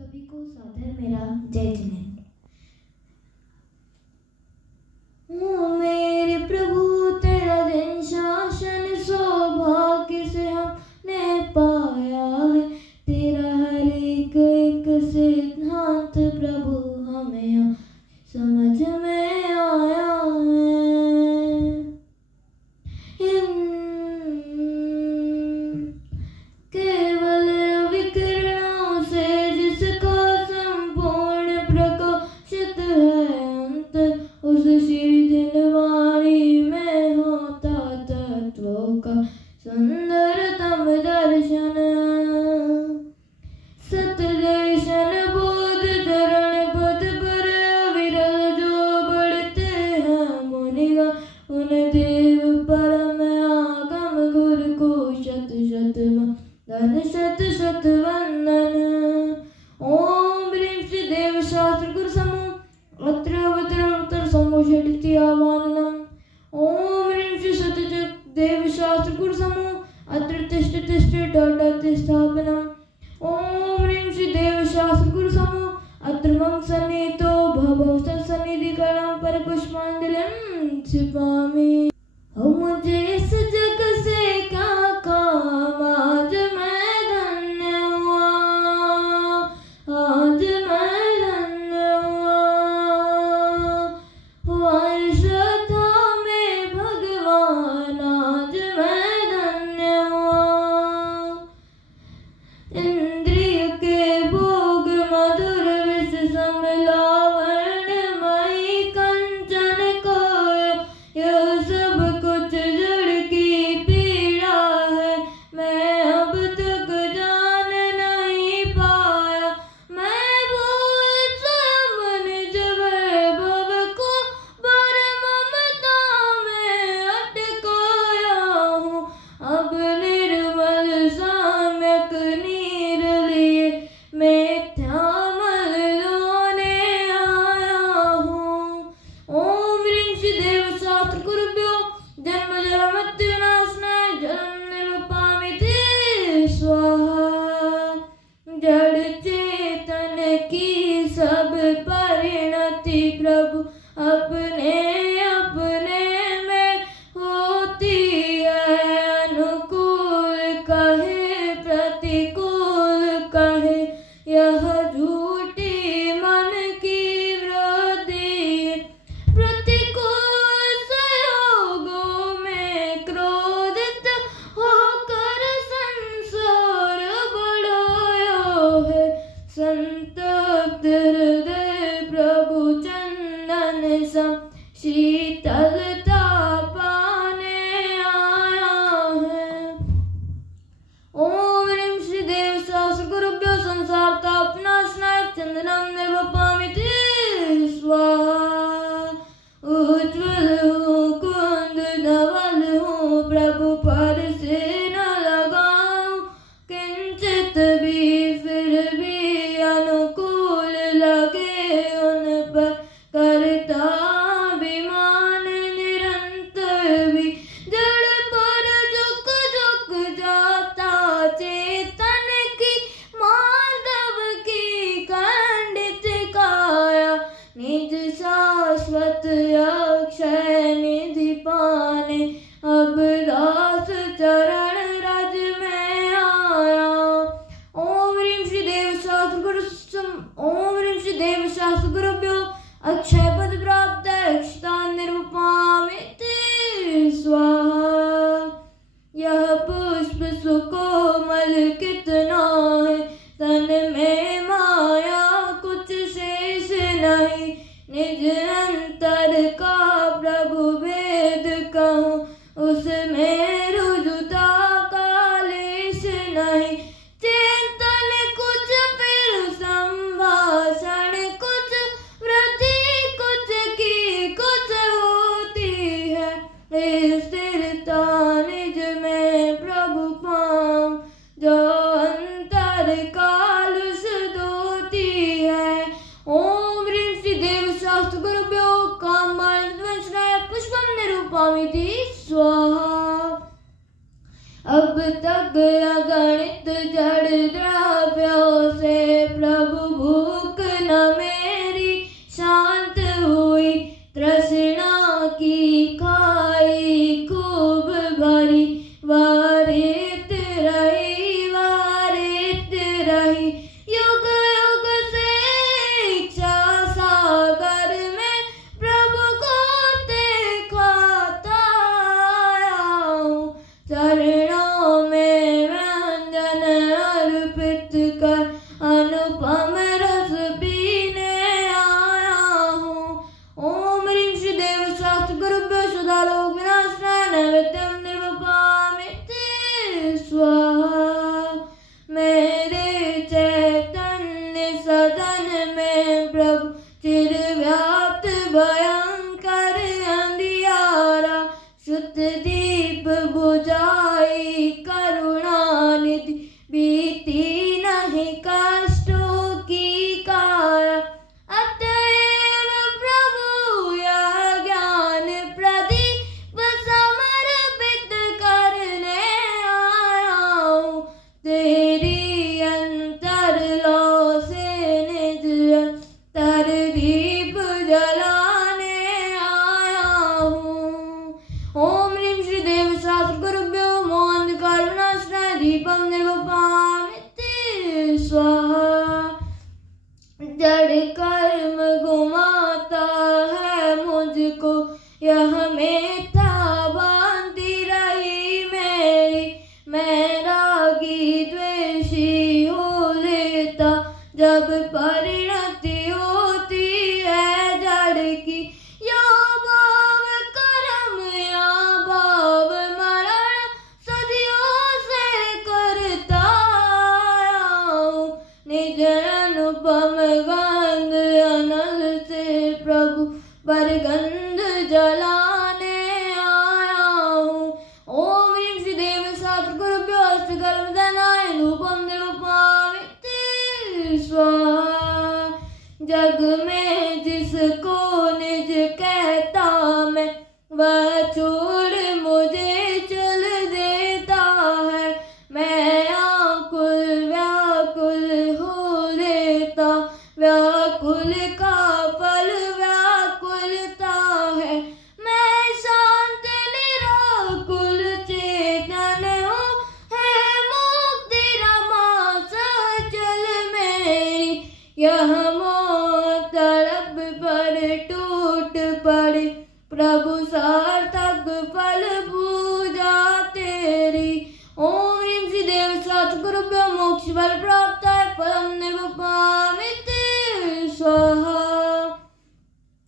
सभी को सादर मेरा जय जिनेंद्र। ओ मेरे प्रभु तेरा दिन शासन सौभाग्य से हमने पाया है। तेरा हर एक सिद्धांत प्रभु हमें समझ में आया है। केवल विकिरणों से जिसका संपूर्ण प्रकाशित है अंत, उस श्री दिनवाणी में होता तत्वों का सुंदरतम दर्शन। सतदर्शन बोध चरण पद पर अविरल जो बढ़ते हैं मुनिगण, उन देव परम आगम गुरु को शत शत वंदन शत शत वंदन। ओम ह्रीं श्री देव शास्त्र गुरु समूह अत्र अवतर समूषित आवाहनम। ओम ह्रीं श्री सत्य देव शास्त्र गुरु समूह अत्र तिष्ठ तिष्ठ स्थापनम। ओम ह्रीं श्री देव शास्त्र गुरु समूह अत्र मम सन्निहितो भवौ सन्निधि कलां पर पुष्पांजलिं क्षिपामि। मुझे इस जग से क्या काम, आज मैं धन्य हुआ, आज मैं धन्य हुआ श्रद्धा में भगवान, आज मैं धन्य हुआ। इंद्रिय के भोग मधुर विष समलावण्यमयी कंचन को यह सब कुछ जड़ की पीड़ा है, मैं अब तक जान नहीं पाया। मैं भूल स्वयं निज वैभव को पर ममता में अटकाया हूँ। अब निर्मल साम्यक नीर लिए मिथ्यामल धोने आया हूँ। ओम ह्रीं श्री देव शास्त्र गुरुभ्यो जन्म जन्म मृत्यु नाशनाय जन्म निरूपामि ते स्वाहा। जड़ चेतन की सब परिणति प्रभु अपने अपने में होती है। अनुकूल कहे प्रतिकूल कहे यह झूठी मन की वृत्ति। प्रतिकूल संयोगों में क्रोधित होकर संसार बढ़ाया है। संतप्त हृदय प्रभु चंदन सम शीतलता पाने आया है। ओम ह्रीं श्री देव शास्त्र गुरुभ्यो संसार तापनाशनाय चंदनम निरूपामि ते स्वाहा। उज्ज्वल हूँ कुंद धवल हूँ प्रभु पर से न लगाऊं किंचित भी, फिर भी अनुकूल लगे उन पर करता अभिमान निरंतर भी। जड़ पर झुक झुक जाता चेतन की माधव की खंडित काया। निज शाश्वत अक्षय निधि पाने अब दास चरण रज में आया। ओम ह्रीं श्री देव शास्त्र गुरु ओम ह्रीं श्री देव शास्त्र गुरुभ्यो अक्षय पद प्राप्त अक्षतां निरूपामि ते स्वाहा। यह पुष्प सुकोमल कितना है, तन में माया कुछ शेष नहीं। निज अंतर का प्रभु भेद कहूँ, उसमें रुजुता का लेश नहीं। चिंतन कुछ फिर संभाषण कुछ, वृद्धि कुछ की कुछ होती है। स्थिरता निज में प्रभु पाऊं, जो अंतर कालुष धोती है। ओम ह्रीं श्री देव शास्त्र गुरुभ्यो कामाय पुष्पम निरूपामि ते स्वाहा। अब तक अगणित जड़ द्रव्यों से प्रभु प्रभु भूख न मेरी शांत हुई, तृष्णा की खाई खूब भरी, वारित रही युग युग से इच्छा सागर में प्रभु को दिखाता आऊं, चरणों में व्यंजन अर्पित कर अनुपम रस पीने आया हूँ। ओम ह्रीं श्री देव शास्त्र गुरुभ्यो सदा लोक विनाशाय नैवेद्यं निर्वपामिति स्वाहा। मेरे चैतन्य सदन में प्रभु चिर व्याप्त भयंकर अंधियारा, शुद्ध दीप बुझाई करुणानिधि, बीती नहीं कष्टों की काया। अतएव प्रभु यह ज्ञान प्रदीप समर्पित करने आया हूँ, तेरी अंतरलो से निज अंतर दीप जलाने आया हूँ। ओम ह्रीं श्री देव शास्त्र गुरुभ्यो मोहन करुणाश्रय दीपम निर्वपामिति स्वाहा। जड़ कर्म घुमाता है मुझको, यह मेथा बांधती रही मेरी, मैं रागी द्वेषी हो लेता जब परिणति होती है जड़ की। या भाव कर्म या भाव मरण सदियों से करता आऊं, निज अनुपम गंध अनल से प्रभु पर गंध जलाने आया हूँ। ओम ह्रीं श्री देव शास्त्र गुरुभ्यो अष्टकर्मधनाय रूपम निरूपामिति स्वाहा। जग में जिसको निज कहता मैं, वह छोड़ मुझे चल देता है, मैं आकुल व्याकुल हो लेता, व्याकुल का फल व्याकुलता है, मैं शांत निराकुल चेतन हूँ, है मुक्ति रमा सहचल मेरी। यह मोह तड़प पर टूट पड़े, प्रभु सार्थक फल पूजा तेरी। ओम ह्रीं श्री देव शास्त्र गुरुभ्यो मोक्ष फल प्राप्त है फलम निर्वपामिति स्वाहा।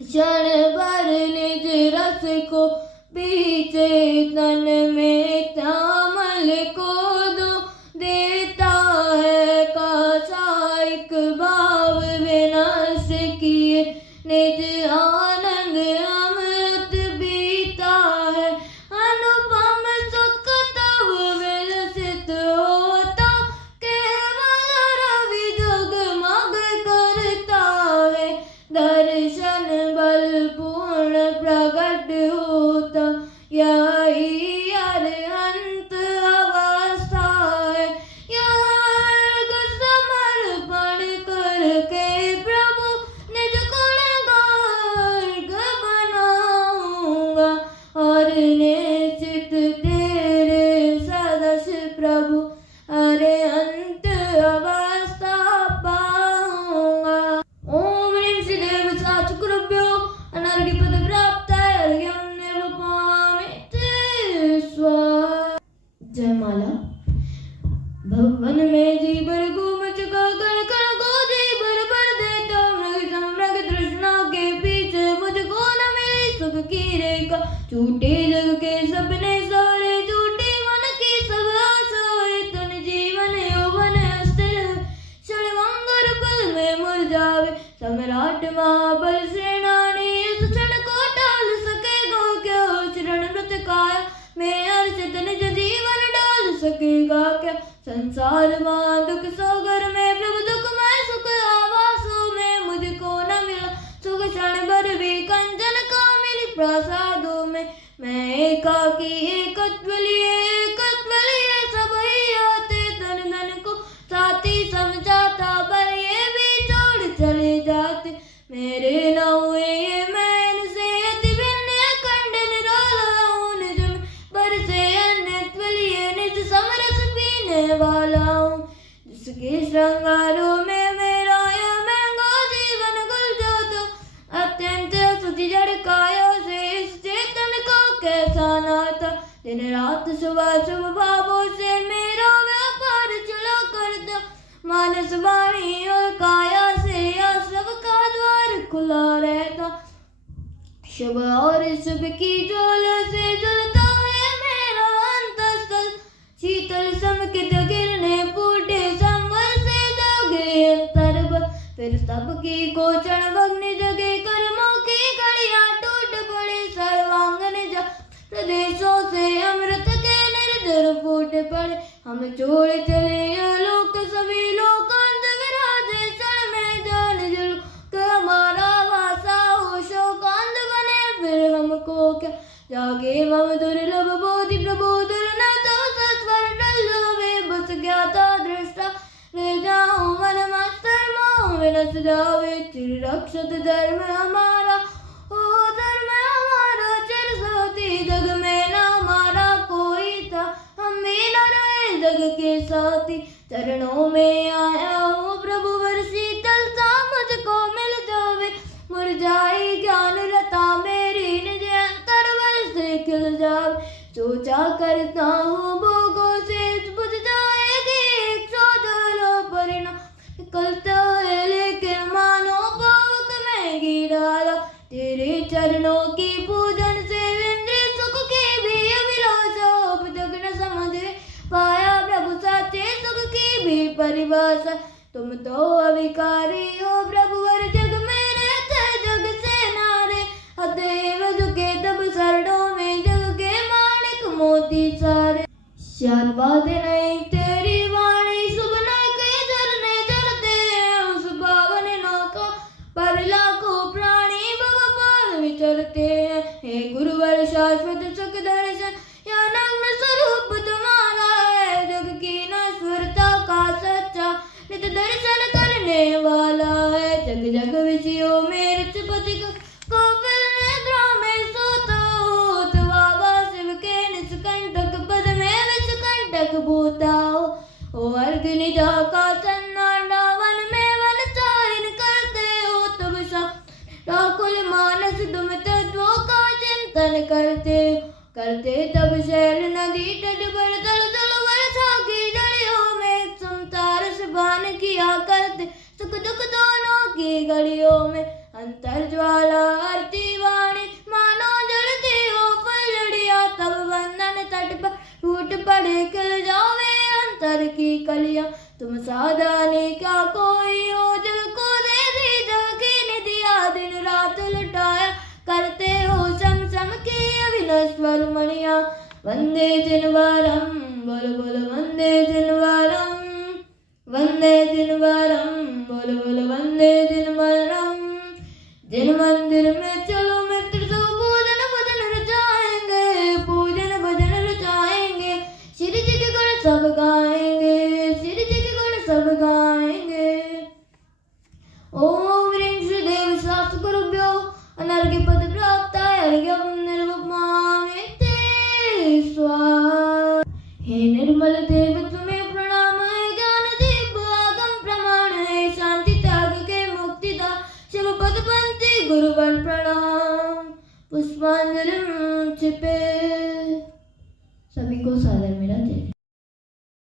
क्षण भर निज रस को पीछे तन में तामल को दो देता है, कासायिक भाव विनाश किए निज आनंद अमृत बीता है। अनुपम सुख तब विलसित होता, केवल रवि जगमग करता है, दर्शन बल पूर्ण प्रकट होता, यही अरहंत अवस्था है। यह अर्घ समर्पण करके प्रभु निज गुण गार्ग बनाऊंगा, और निश्चित तेरे सदस्य प्रभु अरहंत अवस्था पाऊंगा। ओम ह्रीं श्री देव शास्त्र गुरुभ्यो अनर्घ्य पद प्राप्त है, अर्घ्यं निर्वपामिति स्वाहा। जयमाला। भवन में जीवर घूम चुका, कण कण को जीवर भर देता, मृग समृग तृष्णा के पीछे मुझको न मिली सुख की रेखा। झूठे जग के सपने सारे, झूठे मन की सब आशाएं, तन जीवन यौवन अस्थिर, क्षणभंगुर पल में मुरझावे। सम्राट महाबल सेनानी इस क्षण को टाल सकेगा क्या, चरण व्रत काया में अर्चित निज जीवन डाल सकेगा क्या। संसार मां दुख सागर में प्रभु दुखमय सुख आवासों में मुझको न मिला, सुख क्षण भर भी कंचन का मिली प्रसादों में। मैं एकाकी एकत्व लिए सब ही आते, धन धन को साथी समझाता, पर ये भी श्रृंगारों में मेरा यह महंगा जीवन गुलजो तो अत्यंत सुधि जड़ काया से इस चेतन का कैसा नाता। दिन रात सुबह शुभ भावों से मेरा व्यापार चला करता। मानस वाणी और काया से यह सबका द्वार खुला रहता। शुभ और शुभ की ज्वाला से जलता है मेरा अंतःस्थल। शीतल समकित गिरने फूटे संवर से जागे अंतर्बल। फिर सबकी कोचन भग्न जगे कर्मों की घड़ियां टूट पड़े सर्वांगन जा। प्रदेशों से अमृत के निर्जर फूट पड़े। हम छोड़ चले यह लोक सभी लोग अंत विराजे क्षण में जान जलू। हमारा वासा हो शोकांत बने फिर हमको क्या जागे मम दुर्लभ बोधि प्रभु दुर्नत सत्वर डल्लवे बस ज्ञाता दृष्टा ले जाऊं मन मास्टर मोह विनस जावे चिर रक्षत धर्म हमारा। ओ धर्म हमारा चिर सोती जग में न हमारा कोई था। हम भी न रहे जग के साथी चरणों में आया हूँ प्रभु वर शीतलता मुझको मिल जावे। मुरझाई ज्ञान लता मेरी निज अंतर्बल से खिल जावे। सोचा करता हूँ भोगों से बुझ जाएगी इच्छा जलो परिणाम। निकलता है लेकिन मानो पावक में गिराया। तेरे चरणों की पूजन से इंद्रिय सुख की भी अभिलाषा अब तक न समझे पाया। प्रभु साचे सुख की भी परिभाषा। तुम तो अविकारी हो प्रभु वर जग में रहते जग से नारे। अतएव झुके तब शरणों में जग के माणिक मोती सारे। श्यान बातें नहीं तेरी वाणी सुबह के झरने झरते हैं उस पावन नौका पर लाखों प्राणी भव पार विचरते हैं। हे गुरुवर शाश्वत सुख दर्शन या नग्न स्वरूप तुम्हारा है। जग की नश्वरता का सच्चा नित दर्शन करने वाला है। जग जग विषयों में रचपति कपिल नेत्रों में सोता हो। बाबा शिव के निष्कंटक पद में विषकंटक भूता हो। ओ अर्घ निजा का सन्नाटा वन में वन चारिन करते हो। तब राकुल मानस तुम तत्वों का चिंतन करते हो। करते तब शैल नदी तट पर तल तल वर्षा की जड़ियों में समतार स्नान किया करते। सुख दुख दोनों की घड़ियों में अंतर ज्वाला आरती वाणी मानो जलती हो फलड़िया। तब बंधन तट पर टूट पड़े खिल जावे अंतर की कलियां। तुम साधाने क्या कोई हो जग को दे दी जग की निधिया। दिन रात लुटाया करते हो सम सम की अविनश्वर मणिया। वंदे जिनवरम बोल बोल वंदे जिनवरम। वंदे जिनवरम बोल बोल वंदे जिनवरम। जिन मंदिर में चलो मित्र तो पूजन भजन रचाएंगे। पूजन भजन रचाएंगे श्री जी के गुण सब गाएंगे। श्री जी के गुण सब गाएंगे। ओम ह्रीं श्री देव शास्त्र गुरुभ्यो अनर्घ्य पद प्राप्त अर्घ्यम निर्वमामि ते स्वाहा। हे निर्मल देव तुम्हें प्रणाम है। ज्ञान दीप आगम प्रमाण है। शांति त्याग के मुक्तिदा शिव पद पंथी गुरुवर प्रणाम। पुष्पांजलि छिपे। सभी को सादर मेरा